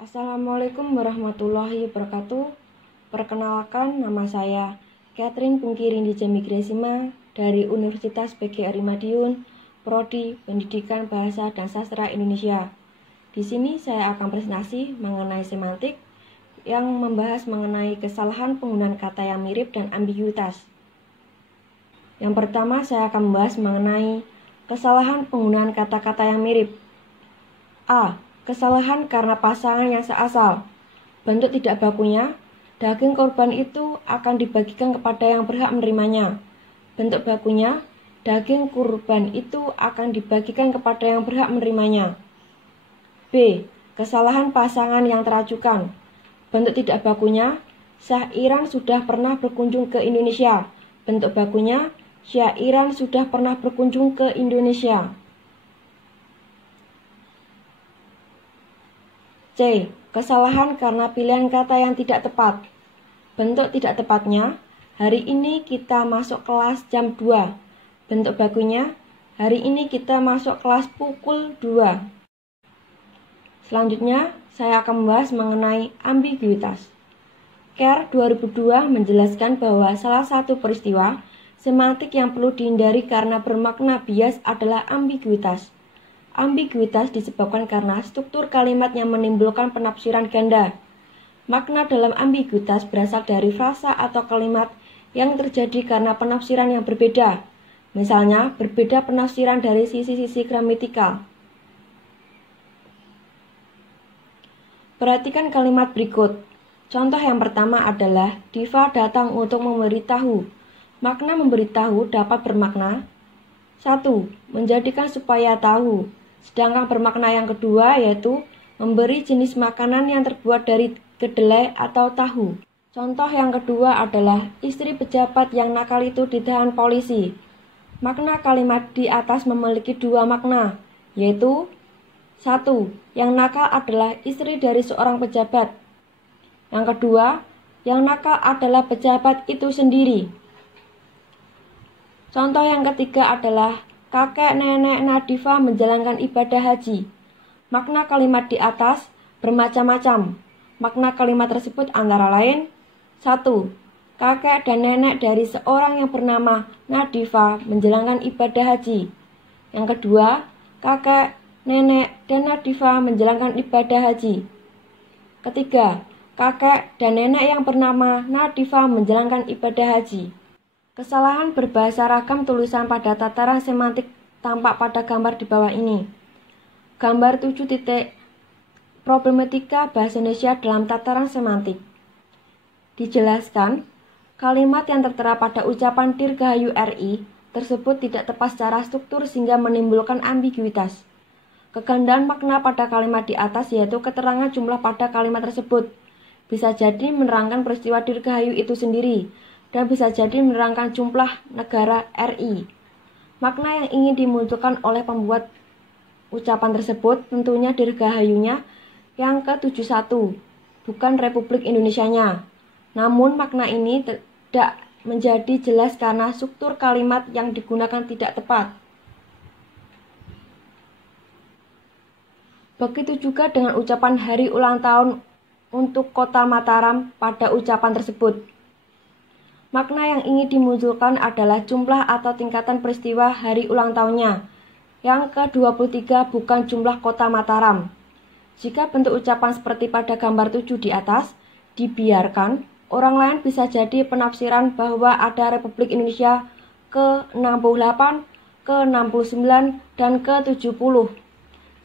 Assalamualaikum warahmatullahi wabarakatuh. Perkenalkan, nama saya Catherine Pungkirindi Jamigrasima dari Universitas PGRI Madiun, Prodi Pendidikan Bahasa dan Sastra Indonesia. Di sini saya akan presentasi mengenai semantik yang membahas mengenai kesalahan penggunaan kata yang mirip dan ambiguitas. Yang pertama, saya akan membahas mengenai kesalahan penggunaan kata-kata yang mirip. A. Kesalahan karena pasangan yang seasal. Bentuk tidak bakunya, daging korban itu akan dibagikan kepada yang berhak menerimanya. Bentuk bakunya, daging kurban itu akan dibagikan kepada yang berhak menerimanya. B. Kesalahan pasangan yang terajukan. Bentuk tidak bakunya, Syah Iran sudah pernah berkunjung ke Indonesia. Bentuk bakunya, Syah Iran sudah pernah berkunjung ke Indonesia. C. Kesalahan karena pilihan kata yang tidak tepat. Bentuk tidak tepatnya, hari ini kita masuk kelas jam 2. Bentuk bakunya, hari ini kita masuk kelas pukul 2. Selanjutnya, saya akan membahas mengenai ambiguitas. Kerr 2002 menjelaskan bahwa salah satu peristiwa semantik yang perlu dihindari karena bermakna bias adalah ambiguitas. Ambiguitas disebabkan karena struktur kalimat yang menimbulkan penafsiran ganda. Makna dalam ambiguitas berasal dari frasa atau kalimat yang terjadi karena penafsiran yang berbeda. Misalnya, berbeda penafsiran dari sisi-sisi gramatikal. Perhatikan kalimat berikut. Contoh yang pertama adalah Diva datang untuk memberitahu. Makna memberitahu dapat bermakna 1. Menjadikan supaya tahu. Sedangkan bermakna yang kedua yaitu memberi jenis makanan yang terbuat dari kedelai atau tahu. Contoh yang kedua adalah istri pejabat yang nakal itu ditahan polisi. Makna kalimat di atas memiliki dua makna, yaitu 1. Yang nakal adalah istri dari seorang pejabat. Yang kedua, yang nakal adalah pejabat itu sendiri. Contoh yang ketiga adalah kakek nenek Nadifa menjalankan ibadah haji. Makna kalimat di atas bermacam-macam. Makna kalimat tersebut antara lain 1. Kakek dan nenek dari seorang yang bernama Nadifa menjalankan ibadah haji. Yang kedua, kakek, nenek, dan Nadifa menjalankan ibadah haji. Ketiga, kakek dan nenek yang bernama Nadifa menjalankan ibadah haji. Kesalahan berbahasa ragam tulisan pada tataran semantik tampak pada gambar di bawah ini. Gambar 7 titik problematika bahasa Indonesia dalam tataran semantik. Dijelaskan, kalimat yang tertera pada ucapan Dirgahayu RI tersebut tidak tepat secara struktur sehingga menimbulkan ambiguitas. Kegandaan makna pada kalimat di atas yaitu keterangan jumlah pada kalimat tersebut. Bisa jadi menerangkan peristiwa Dirgahayu itu sendiri, dan bisa jadi menerangkan jumlah negara RI. Makna yang ingin dimunculkan oleh pembuat ucapan tersebut tentunya Dirgahayunya yang ke-71, bukan Republik Indonesianya. Namun makna ini tidak menjadi jelas karena struktur kalimat yang digunakan tidak tepat. Begitu juga dengan ucapan hari ulang tahun untuk Kota Mataram pada ucapan tersebut. Makna yang ingin dimunculkan adalah jumlah atau tingkatan peristiwa hari ulang tahunnya. Yang ke-23 bukan jumlah kota Mataram. Jika bentuk ucapan seperti pada gambar 7 di atas dibiarkan, orang lain bisa jadi penafsiran bahwa ada Republik Indonesia ke-68, ke-69, dan ke-70.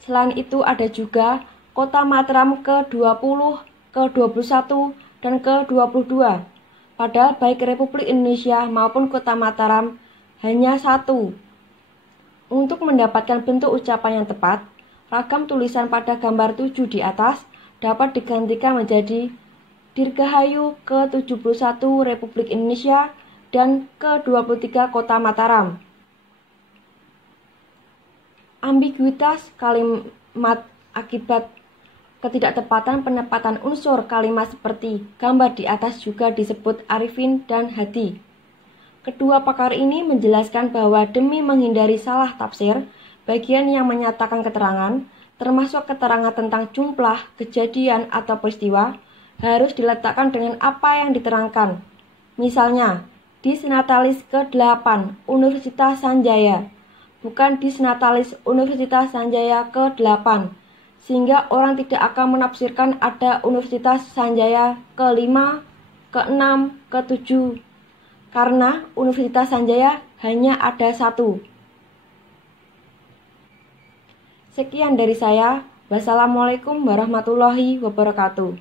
Selain itu ada juga kota Mataram ke-20, ke-21, dan ke-22. Padahal baik Republik Indonesia maupun Kota Mataram hanya satu. Untuk mendapatkan bentuk ucapan yang tepat, ragam tulisan pada gambar 7 di atas dapat digantikan menjadi Dirgahayu ke-71 Republik Indonesia dan ke-23 Kota Mataram. Ambiguitas kalimat akibat ketidaktepatan penempatan unsur kalimat seperti gambar di atas juga disebut arifin dan hati. Kedua pakar ini menjelaskan bahwa demi menghindari salah tafsir, bagian yang menyatakan keterangan termasuk keterangan tentang jumlah, kejadian, atau peristiwa, harus diletakkan dengan apa yang diterangkan. Misalnya, Disnatalis ke-8 Universitas Sanjaya, bukan Disnatalis Universitas Sanjaya ke-8, sehingga orang tidak akan menafsirkan ada Universitas Sanjaya ke-5, ke-6, ke-7, karena Universitas Sanjaya hanya ada satu. Sekian dari saya. Wassalamualaikum warahmatullahi wabarakatuh.